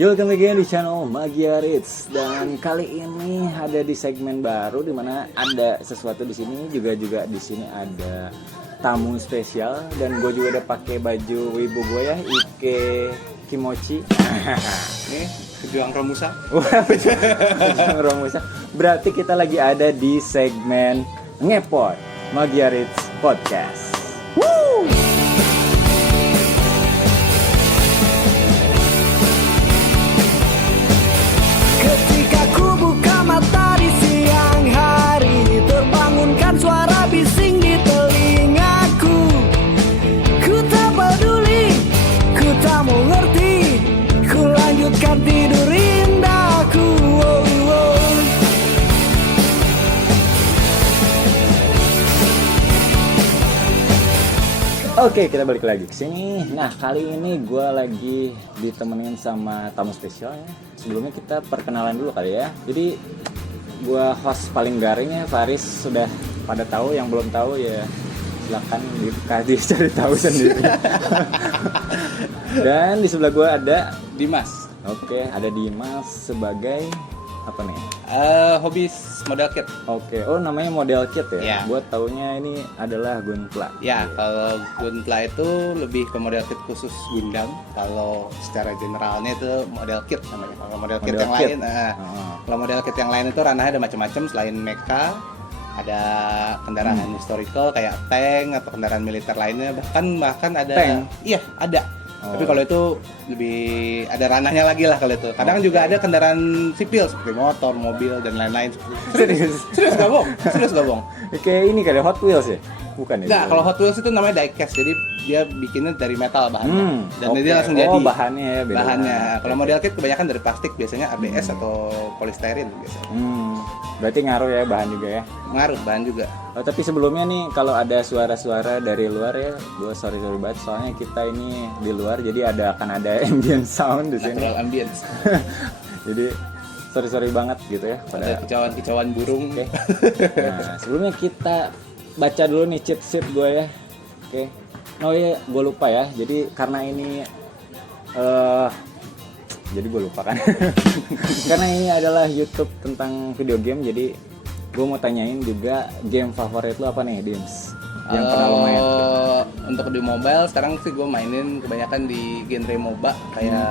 Yo, welcome again di channel Magiarits. Dan kali ini ada di segmen baru di mana ada sesuatu di sini, juga di sini ada tamu spesial dan gue juga udah pakai baju wibu gue ya, Ike Kimochi. Nih, pejuang Romusa. Pejuang Romusa. Berarti kita lagi ada di segmen Ngepot Magiarits Podcast. Woo! Ketika ku buka mata di siang hari, terbangunkan suara bising di telingaku. Ku tak peduli, ku tak mau ngerti, ku lanjutkan tidur indahku. Oh, oh. Oke, kita balik lagi ke sini. Nah, kali ini gue lagi ditemenin sama tamu spesial ya. Sebelumnya kita perkenalan dulu kali ya. Jadi gue host paling garing ya, Faris. Sudah pada tahu, yang belum tahu ya silakan cari tahu sendiri. Dan di sebelah gue ada Dimas. Oke, ada Dimas sebagai apa nih? Hobis model kit. Oke, oh namanya model kit ya? Ya. Buat taunya ini adalah Gunpla. Ya, kalau Gunpla itu lebih ke model kit khusus Gundam. Kalau secara generalnya itu model kit namanya. Kalau model kit Model yang kit. lain, kalau model kit yang lain itu ranahnya ada macam-macam. Selain mecha, ada kendaraan historical kayak tank atau kendaraan militer lainnya. Bahkan ada. Tank? Iya, ada. Oh. Tapi kalau itu lebih ada ranahnya lagi lah kalau itu. Kadang juga ada kendaraan sipil seperti motor, mobil dan lain-lain. Serius gak bohong? Serius gak bohong? Kayak ini kayak Hot Wheels ya? Bukan ya? Nah, kalau Hot Wheels itu namanya diecast. Jadi dia bikinnya dari metal bahannya. Dan oke. dia langsung jadi. Oh, bahannya ya beda. Bahannya. Kalau Oke. model kit kebanyakan dari plastik, biasanya ABS atau polystyrene biasanya. Berarti ngaruh ya bahan juga ya. Ngaruh bahan juga. Oh, tapi sebelumnya nih kalau ada suara-suara dari luar ya, gue sorry banget soalnya kita ini di luar jadi akan ada ambient sound di sini. Natural ambience. Jadi sorry banget gitu ya Ada pada. kicauan-kicauan burung. Oke. Nah, sebelumnya kita baca dulu nih cheat sheet gue ya. Oke. Oh iya, gue lupa ya. Jadi karena ini jadi gue lupa kan. Karena ini adalah YouTube tentang video game, jadi gue mau tanyain juga game favorit lu apa nih, Dims? Yang pernah lu main? Untuk di mobile sekarang sih gue mainin kebanyakan di genre MOBA kayak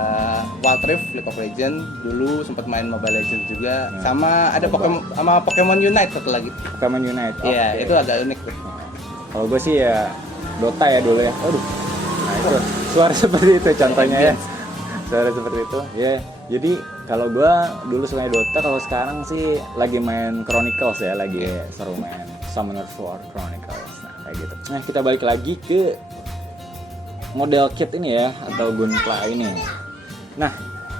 Wild Rift, League of Legends. Dulu sempat main Mobile Legends juga. Sama ada Pokemon Unite satu lagi. Pokemon Unite. Iya, Oke. itu agak unik tuh. Kalau gue sih ya Dota ya dulu ya. Aduh. Nah, itu suara seperti itu contohnya ya. Suara seperti itu. Ya. Jadi kalau gue dulu sukanya Dota, kalau sekarang sih lagi main Chronicles ya, lagi seru main Summoner's War Chronicles. Nah, kayak gitu. Nah, kita balik lagi ke model kit ini ya, atau Gunpla ini. Nah,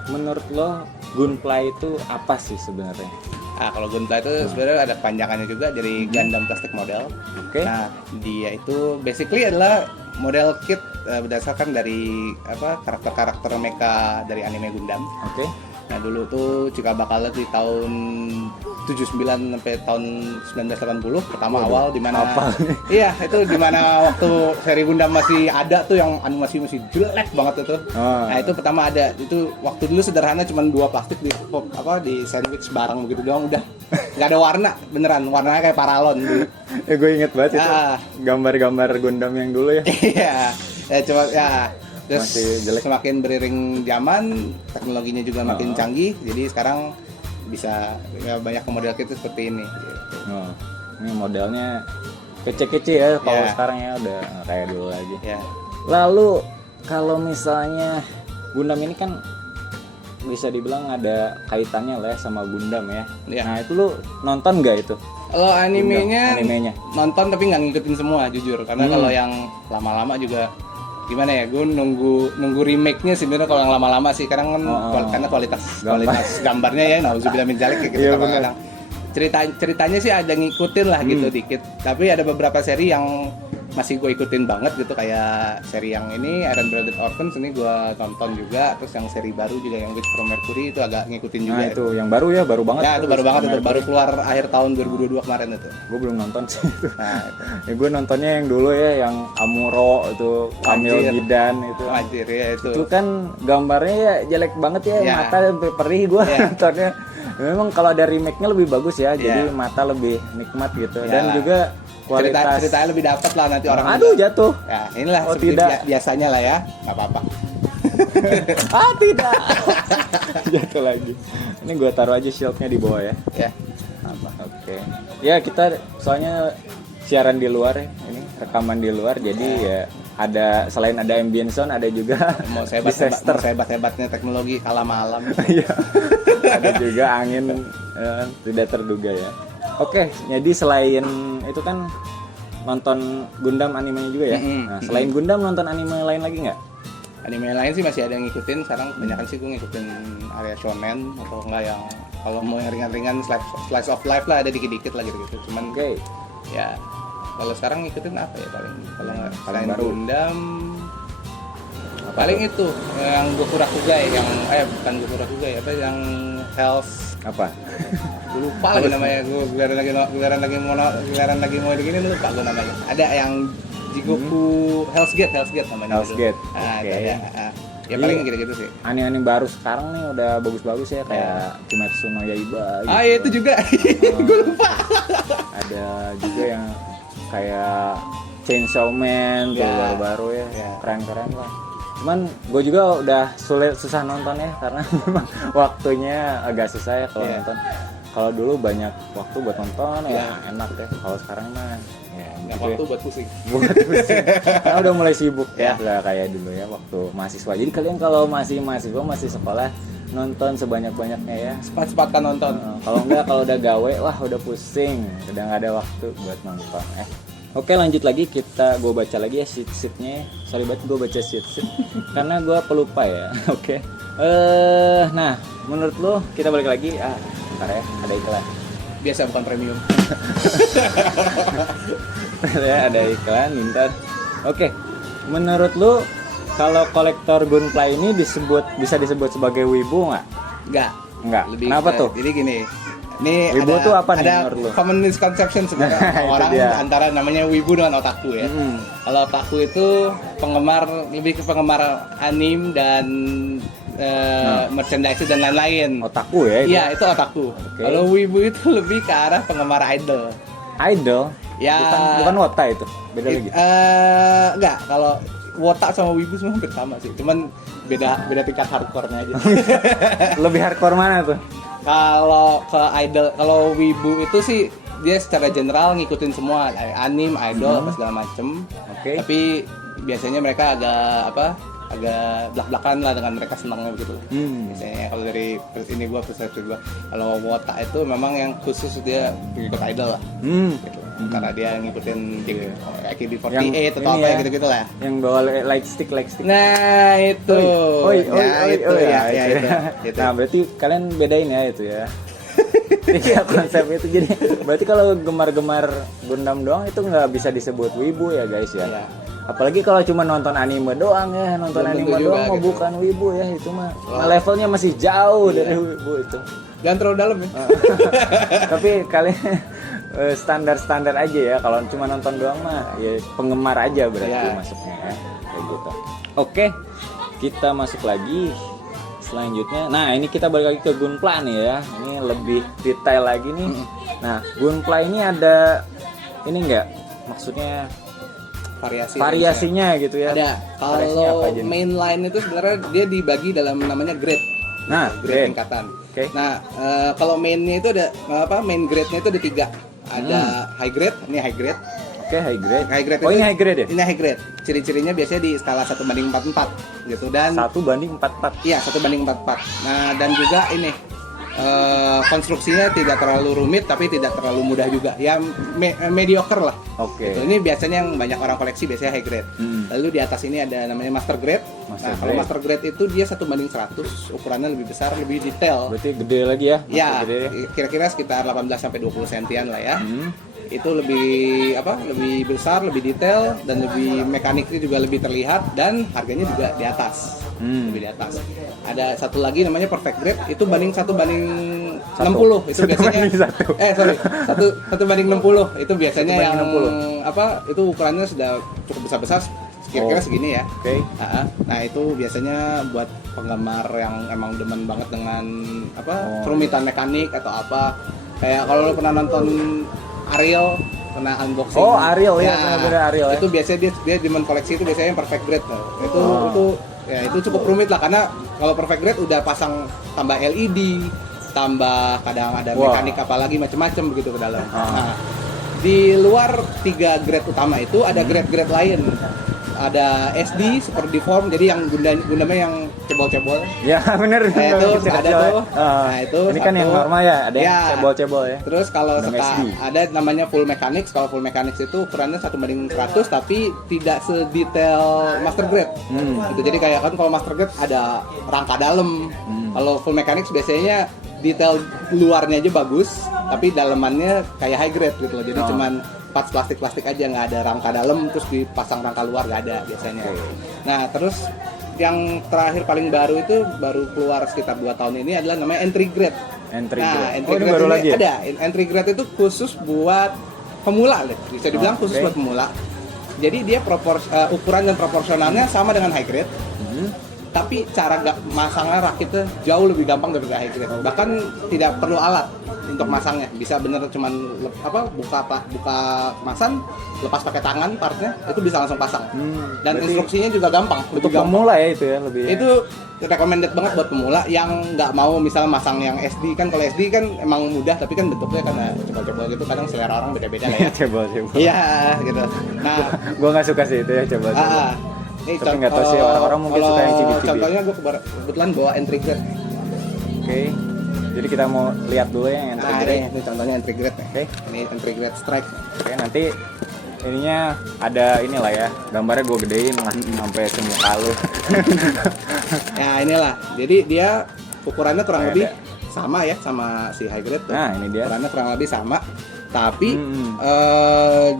menurut lo Gunpla itu apa sih sebenarnya? Nah, kalau Gunpla itu sebenarnya ada panjangannya juga dari Gundam Plastic Model. Oke. Nah, dia itu basically adalah model kit berdasarkan dari karakter-karakter mecha dari anime Gundam. Oke. Nah, dulu tuh cikal bakalnya di tahun 79 sampai tahun 1980 pertama awal di mana iya, itu di mana waktu seri Gundam masih ada tuh yang animasi masih jelek banget itu. Nah, itu pertama ada. Itu waktu dulu sederhana cuman 2 plastik di sandwich bareng begitu doang udah. Enggak ada warna, beneran. Warnanya kayak paralon dulu. Gue inget banget itu gambar-gambar Gundam yang dulu ya. Iya. Cuma terus masih jelek. semakin beriring zaman, teknologinya juga makin canggih. Jadi sekarang bisa banyak model kit seperti ini gitu. Oh, ini modelnya kece-kece ya kalau sekarang ya, udah nggak kayak dulu lagi. Ya. Lalu kalau misalnya Gundam ini kan bisa dibilang ada kaitannya lah ya sama Gundam ya. Iya. Nah, itu lu nonton nggak itu? Kalau animenya nonton tapi nggak ngikutin semua jujur, karena kalau yang lama-lama juga gimana ya, gue nunggu remake-nya sih sebenarnya. Kalau yang lama-lama sih kadang kan karena kualitas gambarnya ya nauzubillah min dzalik kayak gitu. Iya, kadang ceritanya sih ada ngikutin lah gitu dikit, tapi ada beberapa seri yang masih gue ikutin banget gitu, kayak seri yang ini Iron Blooded Orphans ini gue tonton juga, terus yang seri baru juga yang Witch from Mercury itu agak ngikutin juga. Nah itu yang baru ya, baru banget. Ya itu baru banget, itu Mercury. baru keluar akhir tahun 2022 kemarin itu. Gue belum nonton sih itu. Nah itu. Ya gue nontonnya yang dulu ya, yang Amuro itu, Kamil Anjir. Gidan itu. Anjir ya itu. Itu kan gambarnya ya jelek banget ya, Ya. mata sampai perih gue Ya. nontonnya. Memang kalau ada remake-nya lebih bagus ya, jadi Ya. mata lebih nikmat gitu. Ya. Dan juga kualitas Ceritanya lebih dapat lah nanti orang. Aduh jatuh. Ya inilah Oh, seperti tidak. biasanya lah ya, nggak apa-apa. Ah tidak. Jatuh lagi. Ini gue taruh aja shieldnya di bawah ya. Ya. Apa? Oke. Ya kita soalnya siaran di luar ya, ini rekaman di luar, jadi ya ada selain ada ambient sound ada juga Mau disaster. sehebat-hebatnya teknologi kalah malam. Iya. Ada juga angin tidak terduga ya. Oke, jadi selain itu kan nonton Gundam animenya juga ya. Mm-mm. Nah, selain Gundam nonton anime lain lagi nggak? Anime lain sih masih ada yang ngikutin, sekarang kebanyakan sih gue ngikutin area shonen atau enggak yang kalau mau yang ringan-ringan slice of life lah ada dikit-dikit lah gitu. Cuman Oke. ya kalau sekarang ngikutin apa ya paling kalau nggak Paling selain baru. Gundam Apa paling tuh? itu yang Gokurakugai yang bukan Gokurakugai apa yang Health Apa? gue lupa lagi namanya, gue giliran lagi mau begini lupa gue namanya. Ada yang Jigoku Hell's Gate namanya. Hell's itu. Gate, Nah, oke. itu ada. Ya Iya. paling gitu-gitu sih. Anime-anime baru sekarang nih udah bagus-bagus ya, kayak Kimetsu no Yaiba gitu. Ah ya itu juga, gue lupa. Ada juga yang kayak Chainsaw Man tuh Ya. baru-baru ya, Ya. keren-keren lah. Cuman gue juga udah susah nonton ya karena memang waktunya agak susah ya kalau Ya. nonton. Kalau dulu banyak waktu buat nonton ya, Ya. enak ya. Kalau sekarang mah ya Nggak gitu waktu ya. buat pusing. Buat pusing. Karena udah mulai sibuk ya, Ya. nggak kayak dulu ya waktu mahasiswa. Jadi kalian kalau masih mahasiswa masih sekolah nonton sebanyak-banyaknya ya. Cepat-cepatkan nonton. Kalau enggak, kalau udah gawe, wah udah pusing, udah nggak ada waktu buat nonton. Oke, lanjut lagi, gue baca lagi ya sheet-sheetnya. Sorry banget gue baca sheet karena gue pelupa ya. Oke. Nah, menurut lo kita balik lagi. Bentar ya, ada iklan. Biasa bukan premium. Ya, ada iklan, bentar. Oke. Menurut lo kalau kolektor Gunpla ini bisa disebut sebagai wibu nggak? Enggak. Enggak. Kenapa tuh? Jadi gini. Ini Wibu ada, tuh apa nih ada menurut lu? common misconception sebenarnya Itu orang dia. antara namanya wibu dengan otaku ya. Kalau otaku itu lebih ke penggemar anime dan merchandise dan lain-lain. Otaku ya itu? Iya, itu otaku. Kalau wibu itu lebih ke arah penggemar idol. Idol? Ya. Bukan wota itu? Beda lagi? Enggak, kalau wota sama wibu semua hampir sama sih. Cuman beda tingkat hardcore-nya aja. Lebih hardcore mana tuh? Kalau ke idol, kalau wibu itu sih dia secara general ngikutin semua anime, idol, apa segala macem. Oke. Tapi biasanya mereka agak belak-belakan lah dengan mereka senangnya begitu. Biasanya kalau dari ini persepsi gua, kalau wota itu memang yang khusus dia pengikut idol lah. Gitu. Karena dia ngikutin AKB48 Yang atau ini apa ya, gitu lah. Yang bawa light stick. Nah itu, itu. Nah berarti kalian bedain ya itu ya. Tiga konsep itu, jadi berarti kalau gemar-gemar Gundam doang itu nggak bisa disebut wibu ya guys ya. Iya. Apalagi kalau cuma nonton anime doang ya, nonton Belum anime tentu doang juga mah gitu. bukan wibu ya, itu mah levelnya masih jauh Iya. dari wibu itu. Jangan terlalu dalam ya. Tapi kalian standar-standar aja ya, kalau cuma nonton doang mah ya penggemar aja berarti Ya. masuknya ya, kayak gitu. Oke, kita masuk lagi selanjutnya. Nah ini kita balik lagi ke Gunpla nih ya, ini lebih detail lagi nih. Nah Gunpla ini ada ini enggak, maksudnya variasinya gitu ya? Ada. Variasinya apa Kalau aja nih? mainline itu sebenarnya dia dibagi dalam namanya grade. Nah, grade grade. tingkatan. Oke. Nah, kalau mainnya itu ada main grade-nya itu ada 3. Ada high grade, ini high grade. Oke, high grade. High grade Oh itu- ini high grade ya? Ini high grade. Ciri-cirinya biasanya di skala 1:44 gitu, dan 1:44. iya 1:44. Nah, dan juga ini konstruksinya tidak terlalu rumit tapi tidak terlalu mudah juga. Ya mediocre lah. Oke. Gitu. Ini biasanya yang banyak orang koleksi biasanya high grade. Lalu di atas ini ada namanya master grade. Master Kalau grade. master grade itu dia 1:100, ukurannya lebih besar, lebih detail. Berarti gede lagi ya? Ya, Maksudnya gede. kira-kira sekitar 18 sampai 20 sentian lah ya. itu lebih lebih besar, lebih detail, dan lebih mekaniknya juga lebih terlihat, dan harganya juga di atas. Lebih di atas. Ada satu lagi namanya Perfect Grade, itu banding 1 banding 60. Itu biasanya satu banding 60. Itu biasanya yang 60. itu ukurannya sudah cukup besar-besar, kira-kira segini ya. Oke. Nah, itu biasanya buat penggemar yang emang demen banget dengan kerumitan mekanik atau apa. Kayak kalau lo pernah nonton Ariel, pernah unboxing. Oh, Ariel ya, benar Ariel ya. Itu biasanya dia demen koleksi itu biasanya yang Perfect Grade tuh. Itu cukup rumit lah, karena kalau Perfect Grade udah pasang tambah LED, tambah kadang ada mekanik apalagi macam-macam begitu ke dalam. Nah, di luar 3 grade utama itu ada grade-grade lain. Ada SD Super Deform, jadi yang Gundamnya yang cebol-cebol. Ya benar. Nah, itu ada tuh. Nah, itu ini kan yang normal ya, ada yang cebol-cebol ya. Terus kalau ada namanya Full Mechanics. Kalau Full Mechanics itu ukurannya 1 banding 100, tapi tidak sedetail Master Grade. Itu jadi kayak kan kalau Master Grade ada rangka dalam. Kalau Full Mechanics biasanya detail luarnya aja bagus, tapi dalamannya kayak high grade gitu loh. Jadi cuman parts plastik aja, nggak ada rangka dalam terus dipasang rangka luar, nggak ada biasanya. Nah, terus yang terakhir paling baru itu baru keluar sekitar 2 tahun ini adalah namanya Entry Grade. Entry Grade ini baru lagi ya? Ada. Entry Grade itu khusus buat pemula, bisa dibilang khusus buat pemula. Jadi dia ukuran dan proporsionalnya sama dengan high grade. Tapi cara masangnya rakitnya jauh lebih gampang daripada high grade. Bahkan tidak perlu alat untuk masangnya, bisa bener cuman buka kemasan, lepas pakai tangan partnya, itu bisa langsung pasang. Dan instruksinya juga gampang. Untuk pemula ya itu ya lebih. Itu recommended banget buat pemula yang nggak mau misalnya masang yang SD kan. Kalau SD kan emang mudah, tapi kan bentuknya karena cebol-cebol gitu, kadang selera orang beda-beda lah ya. Cebol-cebol. Iya gitu. Nah, gua nggak suka sih itu ya cebol-cebol. Ini tapi nggak tahu sih orang-orang mungkin suka yang cibi-cibi. Contohnya gue kebetulan bawa Entry Grade. Oke. Jadi kita mau lihat dulu ya yang Entry Grade. Ini contohnya Entry Grade nih. Oke. Ini Entry Grade Strike. Oke, nanti ininya ada inilah ya. Gambarnya gue gedein lah sampai semuka lu. Ya inilah. Jadi dia ukurannya kurang lebih sama ya sama si High Grade tuh. Nah, ini dia. Ukurannya kurang lebih sama. Tapi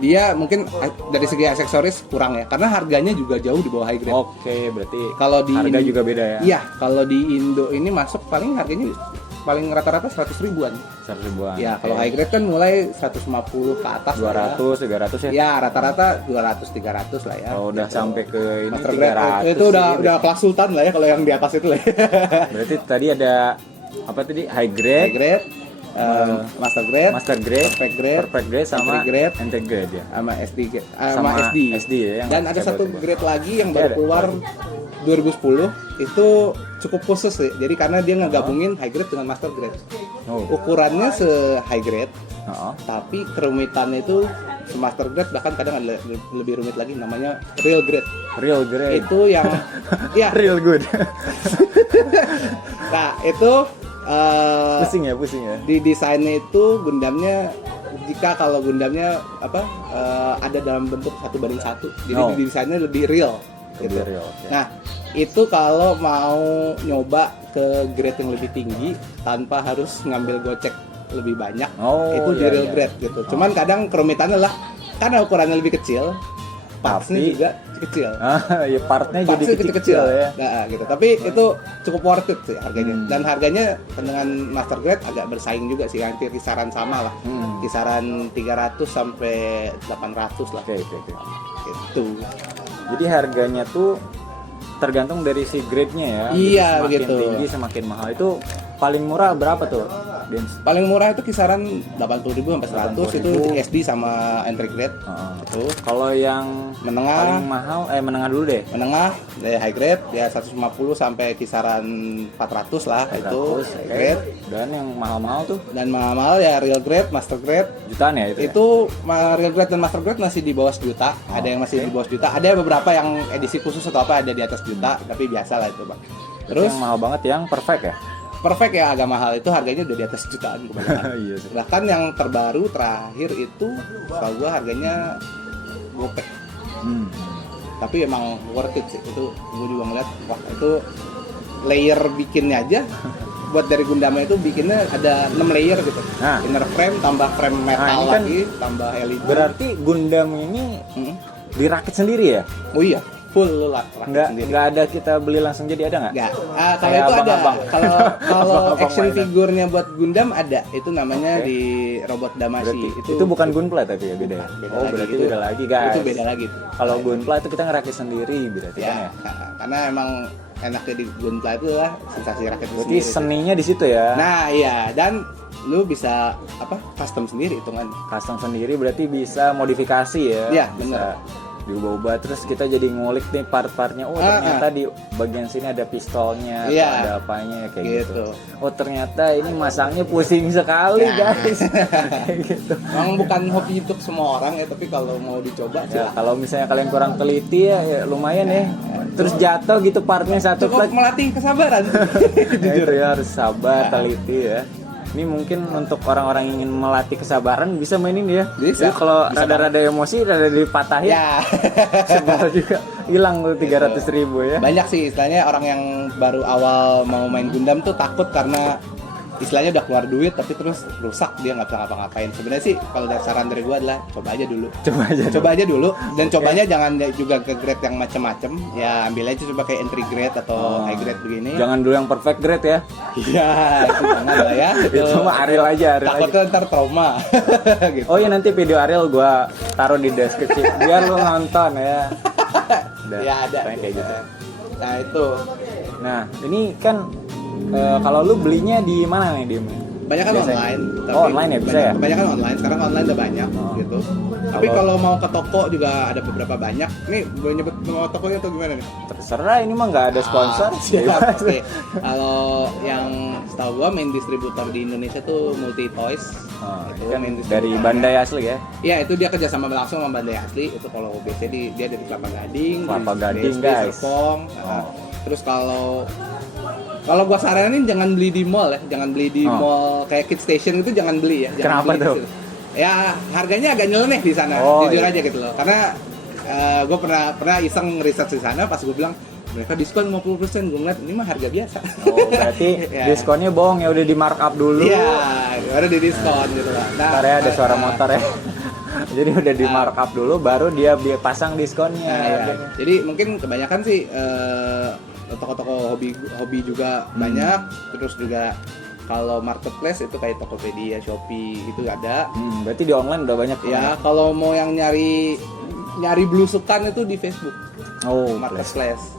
dia mungkin dari segi aksesoris kurang ya, karena harganya juga jauh di bawah High Grade. Oke, berarti kalau di harga juga beda ya? Iya, kalau di Indo ini masuk paling harganya paling rata-rata 100 ribuan. 100 ribuan. Ya, kalau High Grade kan mulai 150 ke atas. 200, 300 ya? Ya, rata-rata 200, 300 lah ya. Kalau udah gitu. sampai ke ini Master 300. Grade, itu udah kelas sultan lah ya kalau yang di atas itu lah. Berarti tadi ada apa tadi? High Grade. High Grade. Master Grade, Perfect Grade, sama Entry Grade ya, sama SD, sama SD ya. Yang dan ada satu grade lagi yang baru keluar 2010 itu cukup khusus sih. Jadi karena dia ngegabungin High Grade dengan Master Grade. Ukurannya se High Grade, tapi kerumitannya itu se Master Grade, bahkan kadang ada lebih rumit lagi, namanya Real Grade. Real Grade itu yang ya real good. Nah itu pusing ya. Di desainnya itu Gundamnya, jika kalau Gundamnya ada dalam bentuk 1:1, jadi di desainnya lebih real. Gitu. Real, okay. Nah itu kalau mau nyoba ke grade yang lebih tinggi tanpa harus ngambil gocek lebih banyak, itu di real grade gitu. Cuman kadang kerumitannya lah karena ukurannya lebih kecil, partsnya juga kecil. Ya partnya jadi kecil ya. Nah, gitu. Tapi itu cukup worth it sih harganya. Dan harganya dengan Master Grade agak bersaing juga sih, hampir kisaran sama lah. Kisaran 300 sampai 800 lah. Oke. Gitu. Jadi harganya tuh tergantung dari si grade-nya ya. Iya, semakin begitu. Tinggi semakin mahal. Itu paling murah berapa tuh, Dins? Paling murah itu kisaran 80.000 sampai 100 itu SD sama Entry Grade. Itu. Kalau yang menengah paling mahal menengah dulu deh. Menengah dari High Grade ya 150 sampai kisaran 400 lah 400, itu High Grade. Dan yang mahal-mahal tuh? Dan mahal ya Real Grade, Master Grade. Jutaan ya itu? Itu ya? Real Grade dan Master Grade masih di bawah sejuta. Ada yang masih di bawah sejuta. Ada beberapa yang edisi khusus atau apa ada di atas juta, tapi biasa lah itu Bang. Terus yang mahal banget yang Perfect ya? Perfect ya agak mahal, itu harganya udah di atas jutaan kebanyakan. Iya, bahkan yang terbaru terakhir itu kalau gua harganya gopek. Tapi emang worth it sih, itu gua juga ngeliat wah itu layer bikinnya aja buat dari Gundam itu bikinnya ada 6 layer gitu. Nah. Inner frame tambah frame metal ini kan lagi, tambah LED. Berarti Gundam ini dirakit sendiri ya? Oh iya, full lah rakit sendiri. Nggak ada kita beli langsung jadi, ada nggak? Enggak. Kalau Kayak itu ada. abang-abang. Kalau Abang-abang action mainan. figurnya buat Gundam ada. Itu namanya Oke. di Robot Damacy. Berarti itu bukan Gunpla tapi ya, beda ya? Beda Oh lagi. berarti Itu- beda lagi guys. Itu beda lagi. Kalau Gunpla itu kita ngerakit sendiri berarti kan Ya, ya? karena emang enaknya di Gunpla itu lah sensasi rakit itu Berarti sendiri. seninya di situ ya? Nah iya, dan lu bisa custom sendiri hitungan. Custom sendiri berarti bisa modifikasi ya? Iya, Bisa benar. diubah-ubah, terus kita jadi ngulik nih part-partnya. Oh ternyata di bagian sini ada pistolnya, atau Iya. ada apanya kayak gitu. Gitu. Oh ternyata ini masangnya pusing sekali Ya. guys. Kayak gitu. Memang bukan hobi untuk semua orang ya, tapi kalau mau dicoba Ya, silakan. kalau misalnya kalian kurang teliti ya lumayan ya. Terus jatuh gitu partnya satu Cukup plek. melatih kesabaran. Ya, itu ya harus sabar, teliti ya. Ini mungkin untuk orang-orang yang ingin melatih kesabaran bisa mainin ya. Bisa. Jadi kalau Bisa rada-rada emosi, rada dipatahin, Ya. sebal juga hilang tuh 300.000 ya. Banyak sih istilahnya orang yang baru awal mau main Gundam tuh takut karena istilahnya udah keluar duit tapi terus rusak, dia nggak bisa ngapa-ngapain. Sebenarnya sih kalau dari saran dari gua adalah coba aja dulu. Coba aja dulu dan cobanya jangan juga ke grade yang macem-macem. Ya ambil aja coba kayak entry grade atau high grade begini. Jangan dulu yang perfect grade ya. Iya, itu jangan lah ya. Itu mah Ariel aja, Ariel aja. Takutnya ntar trauma. Gitu. Oh iya, nanti video Ariel gua taruh di deskripsi biar lu nonton ya. Udah, Ya ada. pokoknya kayak gitu. Nah itu Nah, ini kan kalau lu belinya di mana nih, Dim? banyak kan Biasanya. online. Oh, online ya, bisa ya? Kebanyakan online. Sekarang online udah banyak Oh. gitu. Tapi kalau mau ke toko juga ada beberapa banyak. Nih boleh nyebut nama tokonya atau gimana nih? Terserah, ini mah nggak ada sponsor. Siap. Bebas. Oke. Kalau yang setahu gua main distributor di Indonesia tuh Multi Toys. Oh, Itu kan main dari distributor. Bandai asli ya. Iya, itu dia kerjasama langsung sama Bandai asli. Itu kalau biasanya dia dari Kelapa Gading, Kelapa di Gading, BSD, guys. Serpong. Oh. Terus kalau gua saranin jangan beli di mall ya, jangan beli di Oh. mall kayak Kid Station itu jangan beli ya. Jangan Kenapa beli di tuh? situ. Ya harganya agak nyeleneh di sana, Oh, jujur iya. aja gitu loh. Karena gue pernah iseng research di sana, pas gue bilang mereka diskon 50%, gue ngeliat ini mah harga biasa. Oh, berarti Ya. diskonnya bohong ya, udah di markup dulu. Iya, baru di diskon gitu lah. Nah, Ntar ya ada suara motor ya. Jadi udah di markup dulu, baru dia pasang diskonnya. Nah, iya. Jadi mungkin kebanyakan sih toko-toko hobi juga banyak, terus juga kalau marketplace itu kayak Tokopedia, Shopee itu ada. Berarti di online udah banyak Ya, kalau mau yang nyari belusukan itu di Facebook. Oh, Marketplace.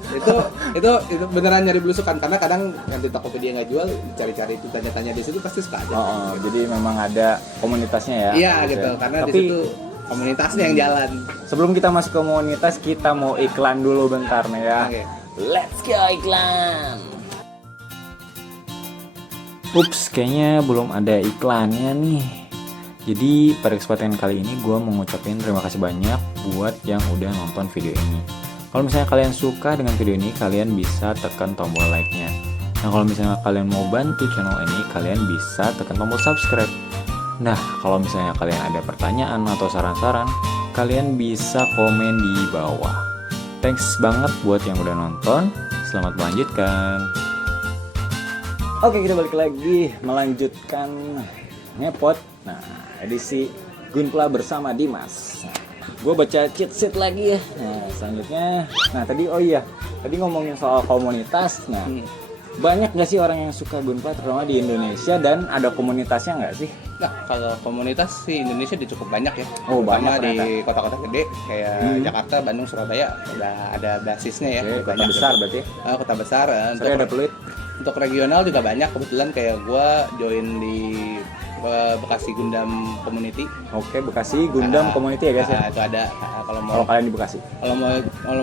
itu beneran nyari belusukan karena kadang yang di Tokopedia nggak jual, cari-cari itu tanya-tanya di situ pasti suka ada. Oh, jadi memang ada komunitasnya ya. Iya gitu, karena di Tapi situ komunitasnya yang jalan. sebelum kita masuk ke komunitas, kita mau iklan dulu bentar nih ya. Oke. Let's go iklan. Ups, kayaknya belum ada iklannya nih. Jadi pada kesempatan kali ini gue mau ngucapin terima kasih banyak buat yang udah nonton video ini. Kalau misalnya kalian suka dengan video ini, kalian bisa tekan tombol like-nya. Nah, kalau misalnya kalian mau bantu channel ini, kalian bisa tekan tombol subscribe. Nah, kalau misalnya kalian ada pertanyaan atau saran-saran, kalian bisa komen di bawah. Thanks banget buat yang udah nonton. Selamat melanjutkan. Oke, kita balik lagi melanjutkan ngepot. Nah, edisi Gunpla bersama Dimas. Nah, gue baca cheat sheet lagi ya. Nah, selanjutnya, tadi ngomongin soal komunitas. Nah, banyak nggak sih orang yang suka Gunpla terutama di Indonesia, dan ada komunitasnya nggak sih? Nah, kalau komunitas sih Indonesia udah cukup banyak ya. Oh, Terutama banyak di ternyata. kota-kota gede kayak Jakarta, Bandung, Surabaya udah ada basisnya ya. Oke, kota Banyak besar juga. berarti. Kota besar. Sorry ada peluit. Untuk regional juga banyak. Kebetulan kayak gua join di Bekasi Gundam Community. Oke, Bekasi Gundam Community ya guys ya. Itu ada. Kalau Kalau kalian di Bekasi.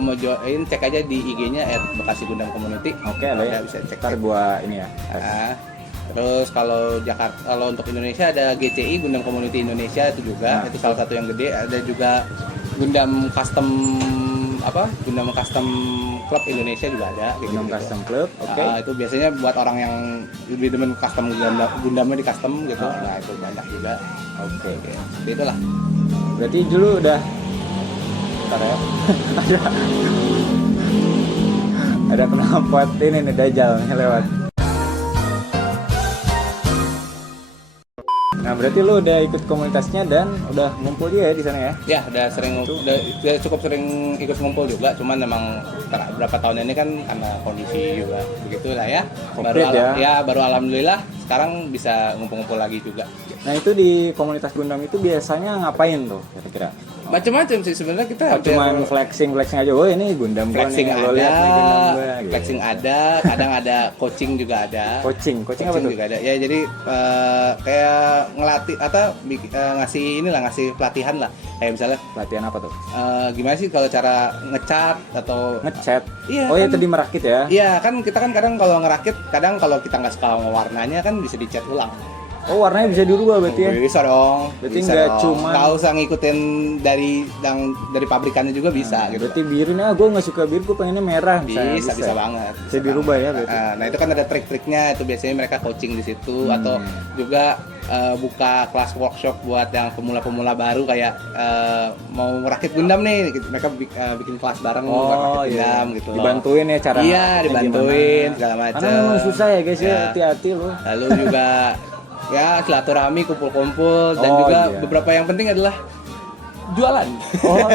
mau join cek aja di IG-nya @Bekasi Gundam Community. Oke, ada ya. Bisa cek. Ntar gua ini ya. Nah, terus kalau untuk Indonesia ada GCI Gundam Community Indonesia itu juga. Nah. Itu salah satu yang gede. Ada juga Gundam Custom Club Indonesia juga ada kayak Gundam gitu. Custom Club. Oke. Itu biasanya buat orang yang lebih demen custom Gundamnya di custom gitu. Nah, itu banyak juga. Oke. Seperti itulah. Berarti dulu udah. Bentar ya. ada knalpot ini nih, Dajjal nih lewat. Nah, berarti lu udah ikut komunitasnya dan udah ngumpul juga ya di sana ya? Ya, udah cukup sering ikut ngumpul juga, cuman memang berapa tahun ini kan karena kondisi juga begitulah ya. Covid ya. Baru alhamdulillah sekarang bisa ngumpul-ngumpul lagi juga. Nah, itu di komunitas Gundam itu biasanya ngapain tuh kira-kira? Macam-macam sih sebenarnya kita Cuman flexing aja, oh ini Gundam gua flexing nih, lo lihat nih Gundam gua, gitu. flexing ada, kadang ada coaching juga ada. Coaching apa tuh? Juga ada. Ya jadi kayak ngelatih atau ngasih pelatihan lah. Kayak misalnya Latihan apa tuh? gimana sih kalau cara ngecat atau Ngecat. Iya, Oh ya kan. tadi merakit ya? Iya kan kita kan kadang kalau ngerakit, kadang kalau kita nggak suka sama warnanya kan bisa dicat ulang. Oh warnanya bisa dirubah berarti ya? Bisa dong. Berarti bisa nggak dong. cuman- nggak usah ngikutin dari pabrikannya juga bisa gitu. Berarti biru nih, gue nggak suka biru, gue pengennya merah. misalnya. Bisa banget. Bisa dirubah ya berarti? Nah itu kan ada trik-triknya, itu biasanya mereka coaching di situ atau juga buka kelas workshop buat yang pemula-pemula baru kayak mau merakit Gundam nih, gitu. Mereka bikin kelas bareng buat Oh merakit iya, Gundam gitu loh. dibantuin ya cara. Iya, dibantuin segala macam. Karena memang susah ya guys ya, Ya. hati-hati loh. Lalu juga ya silaturahmi, kumpul-kumpul dan Oh, juga iya. beberapa yang penting adalah jualan. Oh,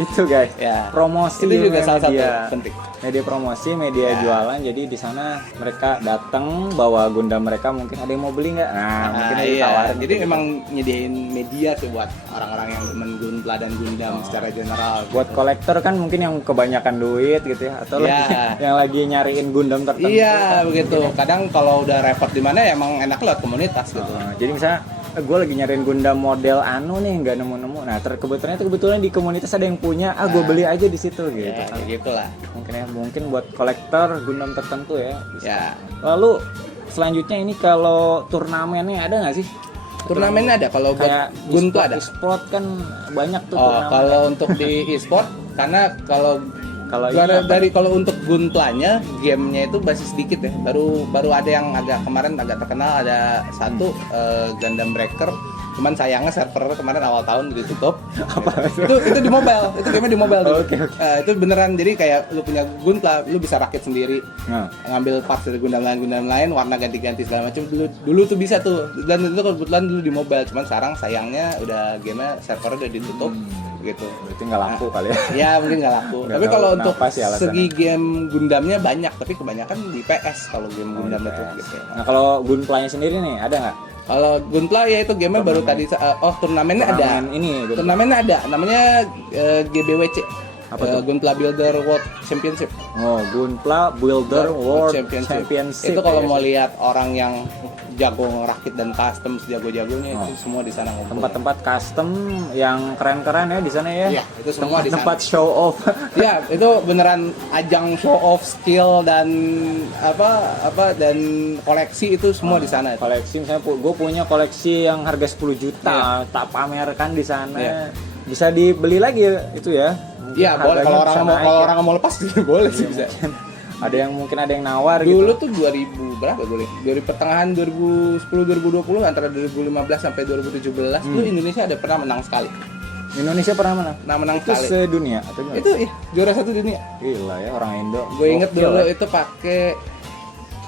itu guys. Ya. Promosi Itu juga salah satu media. penting. Media promosi, media Ya. jualan. Jadi di sana mereka datang bawa Gundam mereka, mungkin ada yang mau beli nggak? Nah, mungkin ditawarin. Jadi gitu. memang nyediain media sih buat orang-orang yang demen Gunpla dan Gundam secara general. buat kolektor kan mungkin yang kebanyakan duit gitu ya, atau Ya. yang lagi nyariin Gundam tertentu. Iya, begitu. Kadang kalau udah repot di mana emang enak lewat komunitas gitu. Jadi misalnya gue lagi nyariin Gundam model anu nih nggak nemu-nemu. Nah kebetulan di komunitas ada yang punya, gue beli aja di situ gitu. Ya, kayak gitulah. Mungkin buat kolektor Gundam tertentu ya. Bisa. Ya. Lalu selanjutnya ini kalau turnamennya ada nggak sih? Turnamennya ada kalau buat Kayak Gunpla ada. e-sport kan banyak tuh Oh, turnamen. kalau untuk di e-sport karena kalau kalau untuk Gunplanya gamenya itu masih sedikit ya. Baru ada yang kemarin agak terkenal, ada satu Gundam Breaker. Cuman sayangnya server kemarin awal tahun ditutup. itu di mobile, itu gamenya di mobile dulu. Oke. Itu beneran, jadi kayak lu punya Gunpla, lu bisa rakit sendiri. Nah. Ngambil parts dari Gundam lain, warna ganti-ganti segala macam. Dulu tuh bisa tuh. Dan itu kebetulan dulu di mobile, cuman sekarang sayangnya udah gamenya servernya udah ditutup gitu. Berarti nggak laku kali ya. Ya mungkin nggak laku. Nggak Tapi tahu kalau untuk kenapa sih alasannya. segi game Gundamnya banyak, tapi kebanyakan di PS kalau game Gundam itu gitu. Nah kalau Gunplanya sendiri nih ada nggak? Kalau Gunpla ya itu gamenya baru tadi turnamennya ada. Turnamen ini Gunpla. Turnamennya ada, namanya GBWC. Apa tuh? Gunpla Builder World Championship. Oh, Gunpla Builder World Championship. Itu kalau ya. mau lihat orang yang jago ngerakit dan custom jago-jagonya itu semua di sana ngumpul. Tempat-tempat custom yang keren-keren ya di sana ya. Iya, itu semua di sana. Tempat show off. Ya, itu beneran ajang show off skill dan dan koleksi itu semua di sana. Koleksi misalnya gue punya koleksi yang harga 10 juta, tak pamerkan di sana. Iya. Bisa dibeli lagi ya, itu ya. Mungkin Iya, boleh harganya kalau bisa orang mau naik ya. mau lepas boleh sih bisa. Ada yang mungkin ada yang nawar Dulu gitu. tuh 2000 berapa gue? Dari pertengahan 2010 2020 antara 2015 sampai 2017 tuh Indonesia ada pernah menang sekali. Indonesia pernah menang. Nah, menang Itu sekali. sedunia atau gimana? Itu juara satu dunia. Gila ya orang Indo. Gue inget Gokil dulu ya. itu pakai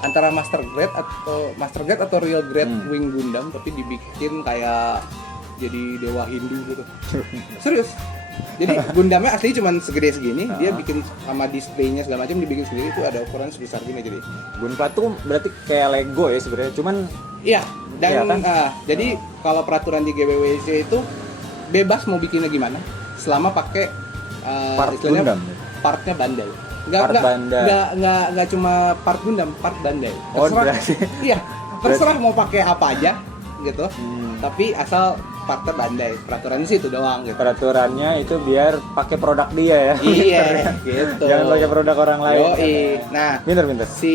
antara master grade atau real grade wing Gundam, tapi dibikin kayak jadi dewa Hindu gitu. Serius. Jadi Gundamnya asli cuma segede segini, dia bikin sama displaynya segala macam dibikin sendiri, itu ada ukuran sebesar gini jadi. Gunpla tuh berarti kayak Lego ya sebenarnya. Cuman Iya, dan Iya kan? jadi kalau peraturan di GBWC itu bebas mau bikinnya gimana, selama pakai Part istilahnya Gundam. partnya Bandai. Part Bandai. Nggak cuma part Gundam, part Bandai. Oh, Terserah. berarti. Iya, terserah mau pakai apa aja gitu. Tapi asal partnya Bandai. Peraturannya sih itu doang gitu. peraturannya itu biar pakai produk dia ya. Iya, gitu. Jangan pakai produk orang lain. Yoi. Nah, Pinter. si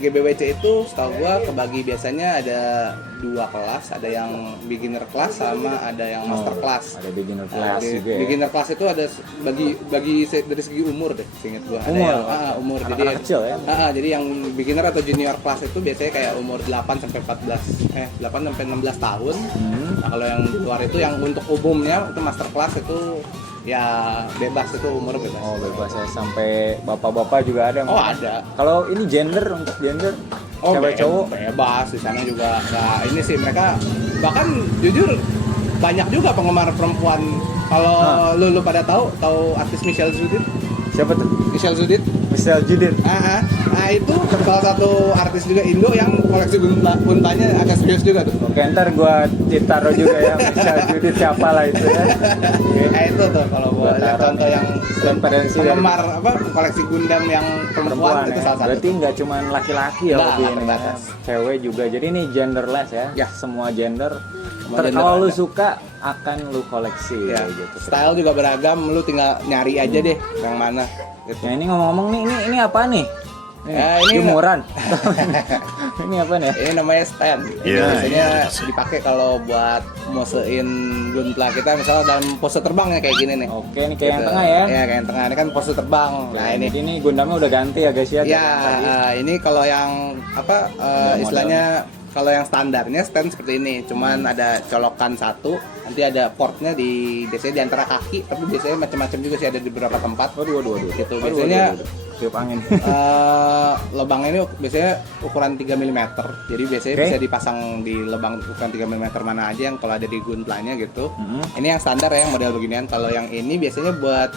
GBWC itu setahu gua kebagi biasanya ada 2 kelas, ada yang beginner class sama ada yang master class. Ada beginner Nah, class juga ya. beginner class itu ada dari segi umur deh, seingat gua. Ada Umur? yang, umur. Anak-anak kecil ya? Jadi yang beginner atau junior class itu biasanya kayak umur 8 sampai 16 tahun. Nah, kalau yang di luar itu yang untuk umumnya itu master class itu ya bebas, itu umur bebas. Oh bebas ya, sampai bapak-bapak juga ada. Oh, ada. Kalau ini untuk gender cewek cowok? Bebas di sana juga. Nah, ini sih mereka bahkan jujur banyak juga penggemar perempuan. Kalau lu pada tahu artis Michelle Judith? Siapa tuh? Michelle Judith? Michelle Judith. Nah itu salah satu artis juga Indo yang koleksi guntanya agak serius juga tuh. Oke, ntar gua taruh juga ya Michelle Judith siapa lah itu ya. Nah itu tuh kalau buat contoh yang referensi dari penggemar koleksi Gundam yang perempuan itu ya. salah satu. Berarti nggak cuma laki-laki ya Nggak, hobi nggak ini ya. terbatas. Cewek juga. Jadi ini genderless ya. Ya. Semua gender. Semua gender Kalau lu ada. suka akan lu koleksi Ya, gitu. style juga beragam, lu tinggal nyari aja deh yang mana gitu. Nah, ini ngomong-ngomong nih, ini apa nih? Ini jemuran. Ini apa nih? Ini namanya stand. Ini biasanya dipakai kalau buat mosein gunpla kita misalnya dalam pose terbang ya kayak gini nih. Oke, ini kayak yang Gitu. tengah ya. Iya, kayak yang tengah. Ini kan pose terbang. Nah, ini Gundamnya udah ganti ya guys ya. ya, ini kalau yang apa istilahnya kalau yang standarnya stand seperti ini, cuman ada colokan satu, nanti ada portnya biasanya di antara kaki, tapi biasanya macam-macam juga sih ada di beberapa tempat. Waduh. Gitu. Biasanya tiup angin. lubangnya ini biasanya ukuran 3 mm. Jadi biasanya Oke. bisa dipasang di lubang ukuran 3 mm mana aja yang kalau ada di gunplanya gitu. Ini yang standar ya, yang model beginian. Kalau yang ini biasanya buat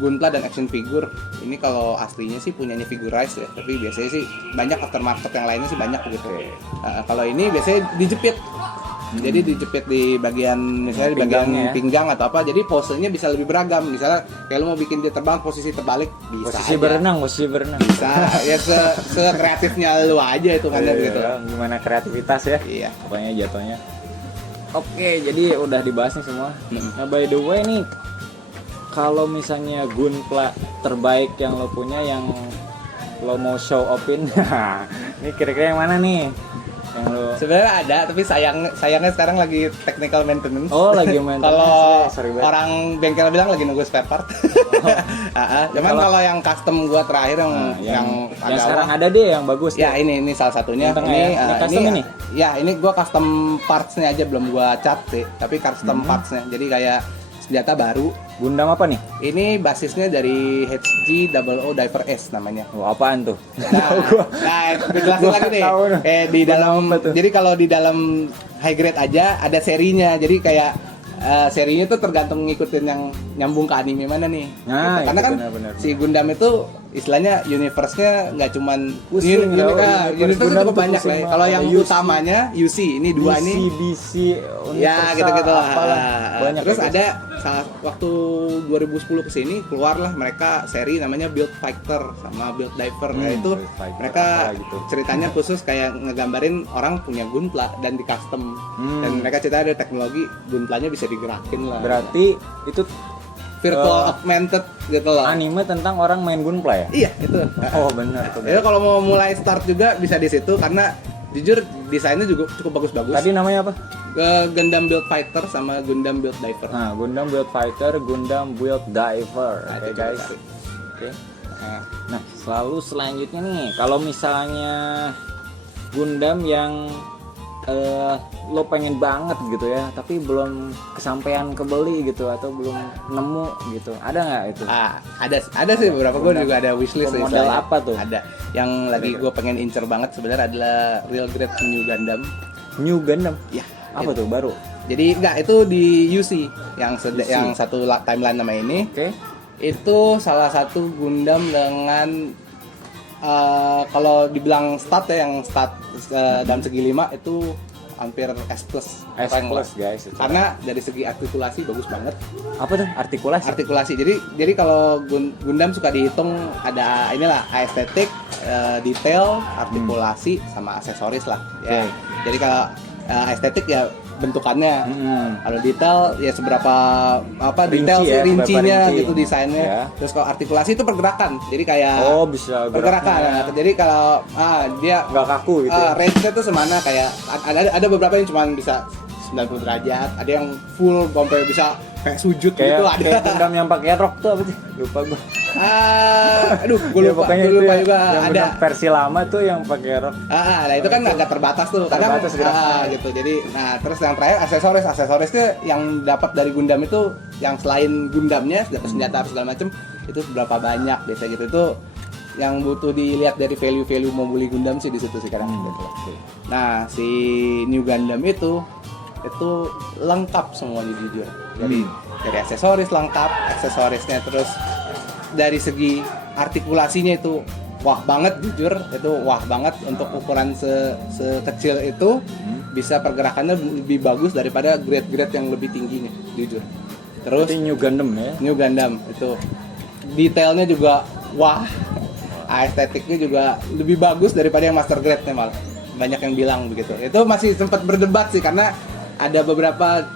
gunpla dan action figure. Ini kalau aslinya sih punyanya Figurize ya, tapi biasanya sih banyak aftermarket yang lainnya sih banyak gitu. Kalau ini biasanya dijepit. Jadi dijepit di bagian misalnya di bagian Pinggangnya ya. pinggang atau apa. Jadi posenya bisa lebih beragam. Misalnya kayak lu mau bikin dia terbang posisi terbalik bisa Posisi aja. berenang. Bisa ya se kreatifnya lu aja itu kan gitu. Gimana kreativitas ya? Iya. Pokoknya jatuhnya. Oke, jadi udah dibahas nih semua. Nah, by the way nih, kalau misalnya gunpla terbaik yang lo punya, yang lo mau show offin, ini kira-kira yang mana nih? Yang lo Sebenarnya ada, tapi sayangnya sekarang lagi technical maintenance. Oh, lagi maintenance. Kalau Sorry banget. orang bengkel bilang lagi nunggu spare part. Cuman kalau yang custom gua terakhir yang sekarang ada deh yang bagus. Ya deh. ini salah satunya. Yang tengah ya? Ini custom ini? Ya ini gua custom partsnya aja, belum gua cat sih, tapi custom partsnya. Jadi kayak senjata baru. Gundam apa nih? Ini basisnya dari HG00 Diver S namanya. Oh, apaan tuh? Nah, dijelasin lagi nih. tahu nih. Di dalam, Apa tuh? jadi kalau di dalam high grade aja ada serinya. Jadi kayak serinya tuh tergantung ngikutin yang nyambung ke anime mana nih. Nah, Karena itu kan benar-benar. si Gundam itu istilahnya universe-nya nggak cuman Pusing, universe Gundam cukup tuh banyak pusing lah. banget. Kalau yang Ada UC. utamanya UC, ini dua ini. BC, Ya gitu-gitu lah. Banyak Terus ya, guys. ada waktu 2010 kesini keluarlah mereka seri namanya Build Fighter sama Build Diver. Nah itu Build Fighter, mereka apa gitu? ceritanya khusus kayak ngegambarin orang punya gunpla dan di custom. Dan mereka cerita ada teknologi gunplanya bisa digerakin lah. Berarti itu Virtual augmented gitu loh. anime tentang orang main gunpla ya? Iya itu. Oh benar tuh. Itu kalau mau mulai start juga bisa di situ karena jujur desainnya juga cukup bagus-bagus. Tadi namanya apa? Gundam Build Fighter sama Gundam Build Diver. Nah, Gundam Build Fighter, Gundam Build Diver. Oke itu guys. coba. Oke. Nah, selalu selanjutnya nih, kalau misalnya Gundam yang lo pengen banget gitu ya, tapi belum kesampaian kebeli gitu atau belum nemu gitu, ada nggak itu? Ada sih beberapa, gue juga ada wishlist. Model apa tuh? Ada yang lagi gue pengen incer banget sebenarnya adalah Real Grade New Gundam. New Gundam? Ya. Apa tuh baru? Jadi enggak, itu di UC yang yang satu timeline nama ini. Oke. Itu salah satu Gundam dengan kalau dibilang stat ya, yang stat dalam segi 5 itu hampir S+. S+ rank lah. guys. Itu. Karena dari segi artikulasi bagus banget. Apa tuh? Artikulasi. Jadi kalau Gundam suka dihitung ada inilah estetik, detail, artikulasi sama aksesoris lah. Ya. Jadi kalau estetik ya bentukannya. Kalau detail ya seberapa detail Rinci ya, rincinya seberapa rinci. gitu desainnya. Ya. Terus kalau artikulasi itu pergerakan. Jadi kayak Bisa pergerakan. geraknya. Nah, jadi kalau dia Nggak kaku gitu ya? range-nya tuh semana, kayak ada beberapa yang cuma bisa 90 derajat, ada yang full sampai bisa kayak sujud Kayak gitu, ada. kayak Gundam yang pakai rok tuh apa sih? Lupa gua. Aduh, gue Ya, lupa, pokoknya gue itu lupa ya, juga yang ada. Gundam versi lama tuh yang pakai rok. Nah itu kan agak terbatas tuh, kadang Terbatas geraknya. gitu. Jadi, nah terus yang terakhir aksesorisnya yang dapat dari Gundam itu, yang selain Gundamnya, senjata apa segala macem, itu berapa banyak biasa gitu. Itu yang butuh dilihat dari value mau beli Gundam sih di situ sekarang gitu. Nah, si New Gundam itu lengkap semuanya jujur. Dari aksesoris lengkap, aksesorisnya, terus dari segi artikulasinya itu wah banget jujur, itu wah banget untuk ukuran sekecil itu bisa pergerakannya lebih bagus daripada grade-grade yang lebih tinggi nih jujur. Terus Itu New Gundam ya. New Gundam itu detailnya juga wah, estetiknya juga lebih bagus daripada yang Master Grade-nya malah. Banyak yang bilang begitu. Itu masih sempat berdebat sih karena ada beberapa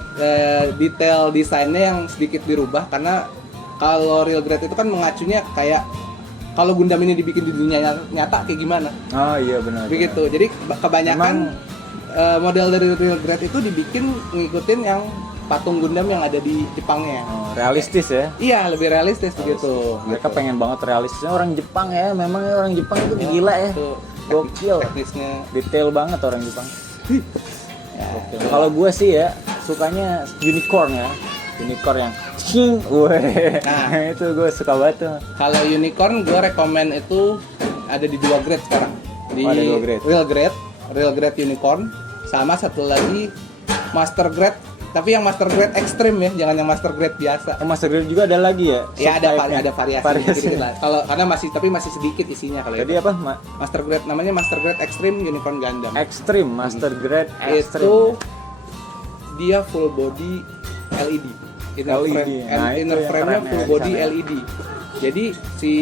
detail desainnya yang sedikit dirubah karena kalau Real Grade itu kan mengacunya kayak kalau Gundam ini dibikin di dunia nyata kayak gimana. Oh iya benar. Begitu. Jadi kebanyakan model dari Real Grade itu dibikin ngikutin yang patung Gundam yang ada di Jepangnya. Oh, realistis ya. Iya, lebih realistis begitu. Mereka pengen banget realistisnya, orang Jepang ya. Memang orang Jepang itu gila ya. Gokil. Teknisnya. Detail banget orang Jepang. Ya, Kalau gue sih ya sukanya unicorn ya. Unicorn yang cing. Weh. Nah. Itu gue suka banget tuh. Kalau unicorn gue rekomen itu ada di 2 grade sekarang. Di ada 2 grade. Real grade unicorn, sama satu lagi master grade, tapi yang master grade ekstrim ya, jangan yang master grade biasa. Master Grade juga ada lagi ya? Ya ada Subtype-nya? variasi dikit lah. Kalau karena masih sedikit isinya kalau Jadi itu. apa? Master grade namanya master grade extreme unicorn Gundam. Extreme, Master Grade Extreme. Itu dia full body LED. Inner LED. frame, Nah, itu inner yang frame-nya keren full ya, body di sana. LED. Jadi si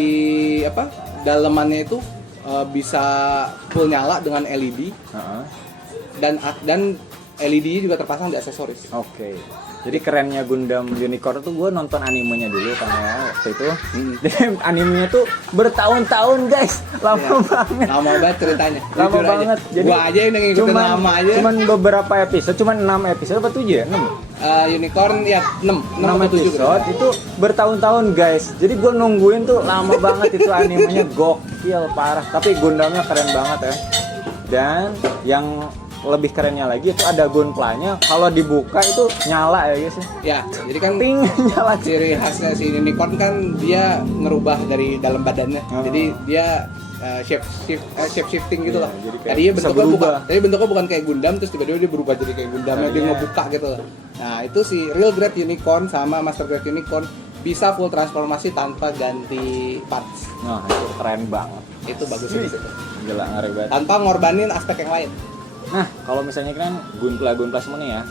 dalemannya itu bisa full nyala dengan LED Heeh. dan LED juga terpasang di aksesoris. Oke. Jadi kerennya Gundam Unicorn tuh gue nonton animenya dulu kan ya waktu itu. Jadi animenya tuh bertahun-tahun guys, lama banget. Lama banget ceritanya. Lama Jujur aja. banget. Jadi Gua aja yang ngikutin lama aja. Cuman beberapa episode, cuman 6 episode apa 7 ya? 6. Unicorn ya 6 6 episode itu bertahun-tahun guys. Jadi gue nungguin tuh lama banget itu animenya gokil parah. Tapi Gundamnya keren banget ya. Dan yang lebih kerennya lagi itu ada gunplanya, kalau dibuka itu nyala ya guys. Ya, jadi kan Ping nyala. ciri khasnya si unicorn kan dia ngerubah dari dalam badannya. Oh. Jadi dia shape shifting gitu Iya, lah. jadi kayak Tadinya bisa bentuknya berubah. bukan kayak Gundam, terus tiba-tiba dia berubah jadi kayak Gundam, dia Iya. ngebuka gitu lah. Nah, itu si Real Grade Unicorn sama Master Grade Unicorn bisa full transformasi tanpa ganti parts. Nah, itu keren banget. Itu bagus di situ. Gila ngeri banget. Tanpa ngorbanin aspek yang lain. Nah, kalau misalnya kan Gunpla semua nih ya.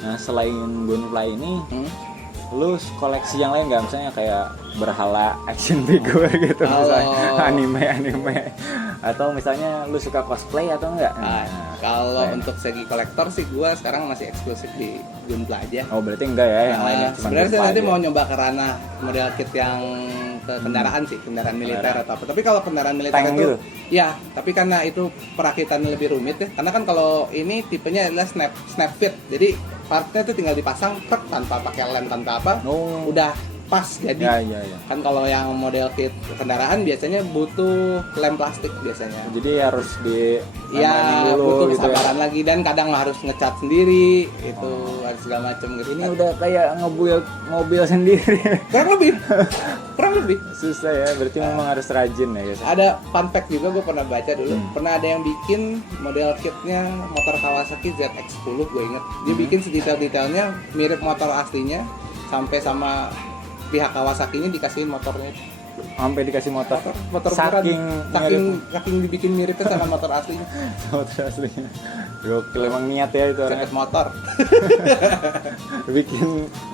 Nah, selain Gunpla ini, lu koleksi yang lain nggak? Misalnya kayak berhala action figure gitu, misalnya anime, atau misalnya lu suka cosplay atau enggak? Nah, kalau keren. untuk segi kolektor sih gua sekarang masih eksklusif di Gunpla aja. Oh, berarti enggak ya yang lainnya? Cuma Sebenarnya saya Gunpla nanti aja. mau nyoba ke ranah model kit yang ke kendaraan sih, kendaraan militer atau apa. Tapi kalau kendaraan militer Tank itu gitu? ya, tapi karena itu perakitannya lebih rumit ya. Karena kan kalau ini tipenya adalah snap fit. Jadi partnya itu tinggal dipasang tanpa pakai lem, tanpa apa. Oh. Udah pas jadi. Ya. Kan kalau yang model kit kendaraan biasanya butuh lem plastik biasanya. Jadi harus di Iya, dulu butuh gitu ya. kesabaran lagi dan kadang harus ngecat sendiri, itu harus segala macam gitu. Ini udah kayak nge-build mobil sendiri. kurang lebih. Susah ya, berarti memang harus rajin ya guys. Ada fun fact juga gue pernah baca dulu, pernah ada yang bikin model kitnya motor Kawasaki ZX10, gue inget. Dia bikin sedetail-detailnya mirip motor aslinya, sampai sama pihak Kawasaki-nya dikasihin motornya. Sampai dikasih motor saking saking saking dibikin miripnya sama motor aslinya. motor aslinya. Gokil emang niat ya itu orangnya. Jaket motor.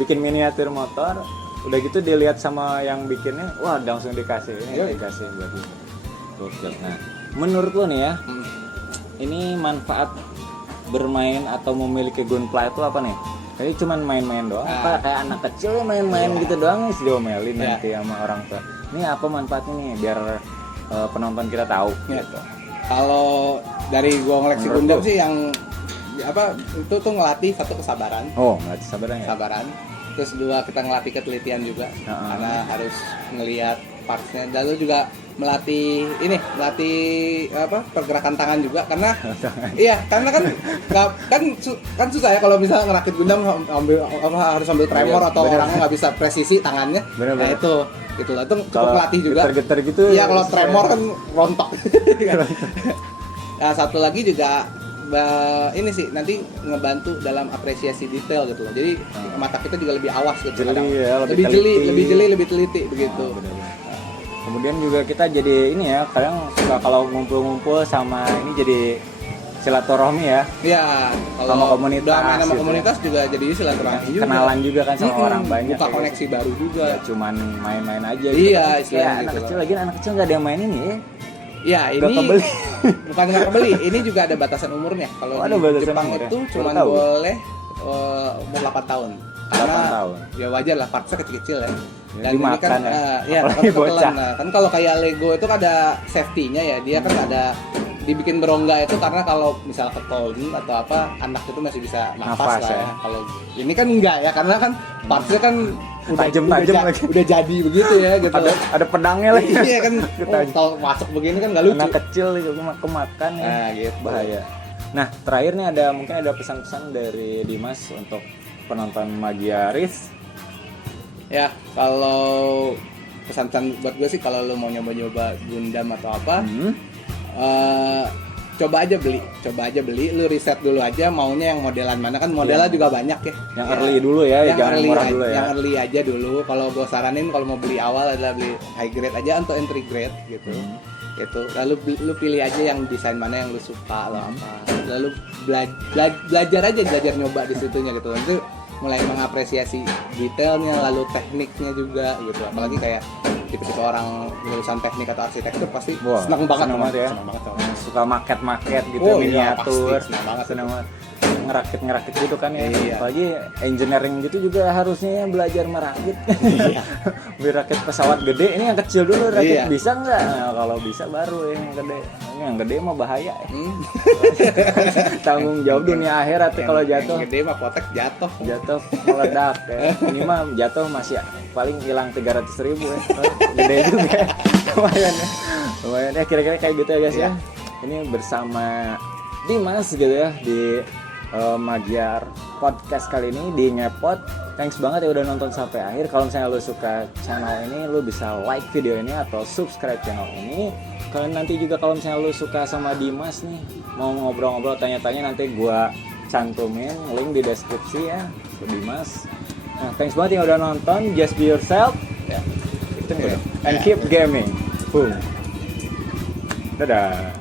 bikin miniatur motor, udah gitu dilihat sama yang bikinnya, wah langsung dikasih Iya. dikasih buat itu. Gokil. Nah, menurut lo nih ya, ini manfaat bermain atau memiliki Gunpla itu apa nih? Jadi cuman main-main doang, apa kayak anak kecil main-main gitu doang sih diomelin nanti sama orang tua. Ini apa manfaatnya nih biar penonton kita tahu gitu. Kalau dari gua ngoleksi Menurut Gundam lu? sih yang apa itu tuh ngelatih satu kesabaran. Oh, nggak sabaran ya? Kesabaran. Terus dua kita ngelatih ketelitian juga karena harus ngelihat partsnya. Dan lu juga melatih apa pergerakan tangan juga karena iya karena kan susah ya kalau misalnya ngerakit Gundam harus ambil tremor atau bener. orangnya nggak bisa presisi tangannya. Bener. Nah itu cukup melatih juga. Getar-getar gitu. Iya kalau tremor kan rontok. Nah satu lagi juga ini sih nanti ngebantu dalam apresiasi detail gitu loh. Jadi mata kita juga lebih awas gitu. Jeli ya, lebih jeli, lebih teliti begitu. Bener-bener. Kemudian juga kita jadi ini ya, kadang suka kalau ngumpul-ngumpul sama ini jadi silaturahmi ya. Iya, kalau sama komunitas. udah main sama gitu. komunitas juga jadi silaturahmi juga. Kenalan juga kan sama orang banyak. Buka ya, koneksi baru juga. Ya, cuman main-main aja gitu. Iya, Kayak istilahnya anak gitu kecil loh. lagi anak kecil nggak ada yang main ini ya. Ya, Nggak ini kebeli. bukan nggak kebeli, ini juga ada batasan umurnya. Kalau Oh, ada di batasan Jepang umur ya? itu cuman Baru tahu. boleh umur 8 tahun. 8 tahun. Ya wajar lah, partsnya kecil-kecil ya. Ya, dimakan ya. Iya, Apalagi bocah. Nah, kan kalau kayak Lego itu kan ada safety-nya ya. Dia kan ada dibikin berongga itu karena kalau misal ketolong atau apa anak itu masih bisa nafas lah ya. ya. Kalau ini kan enggak ya karena kan partsnya kan Tajam lagi. udah jadi begitu ya gitu. Ada pedangnya lagi. Iya kan kalau masuk begini kan nggak lucu. Anak kecil itu kemakan ya. Nah, gitu. Bahaya. Nah, terakhir nih mungkin ada pesan-pesan dari Dimas untuk penonton Magiaris. Ya, kalau pesan-pesan buat gue sih kalau lo mau nyoba-nyoba Gundam atau apa, coba aja beli, lu riset dulu aja maunya yang modelan mana kan modelnya juga banyak ya. Yang early dulu ya, jangan murah dulu ya. Yang early aja dulu. Kalau gue saranin kalau mau beli awal adalah beli high grade aja atau entry grade gitu. Itu lalu lu pilih aja yang desain mana yang lu suka lo apa. Lalu belajar nyoba di situnya gitu. Nanti mulai mengapresiasi detailnya lalu tekniknya juga gitu. Apalagi kayak tipe-tipe orang lulusan teknik atau arsitektur pasti senang banget ya. Senang banget. Suka maket gitu, Oh, miniatur, iya, senang banget. senang banget. Ngerakit gitu kan ya. Iya. Apalagi engineering gitu juga harusnya belajar merakit. Iya. Merakit pesawat gede, ini yang kecil dulu rakit Iya. bisa nggak? Nah, kalau bisa baru yang gede. Ini yang gede mah bahaya. Tanggung jawab dunia akhirat tuh kalau jatuh. Yang gede mah potek jatuh. Jatuh meledak ya. Ini mah jatuh masih paling hilang 300.000 ya. Gede juga. Lumayan ya kira-kira kayak gitu ya guys ya. Ini bersama Dimas gitu ya di Magyar Podcast kali ini di Ngepot. Thanks banget ya udah nonton sampai akhir. Kalau misalnya lu suka channel ini, lu bisa like video ini atau subscribe channel ini. Kalian nanti juga kalau misalnya lu suka sama Dimas nih, mau ngobrol-ngobrol tanya-tanya, nanti gua cantumin link di deskripsi ya ke Dimas. Nah, thanks banget yang udah nonton. Just be yourself. Ya. And keep gaming. Boom. Dadah.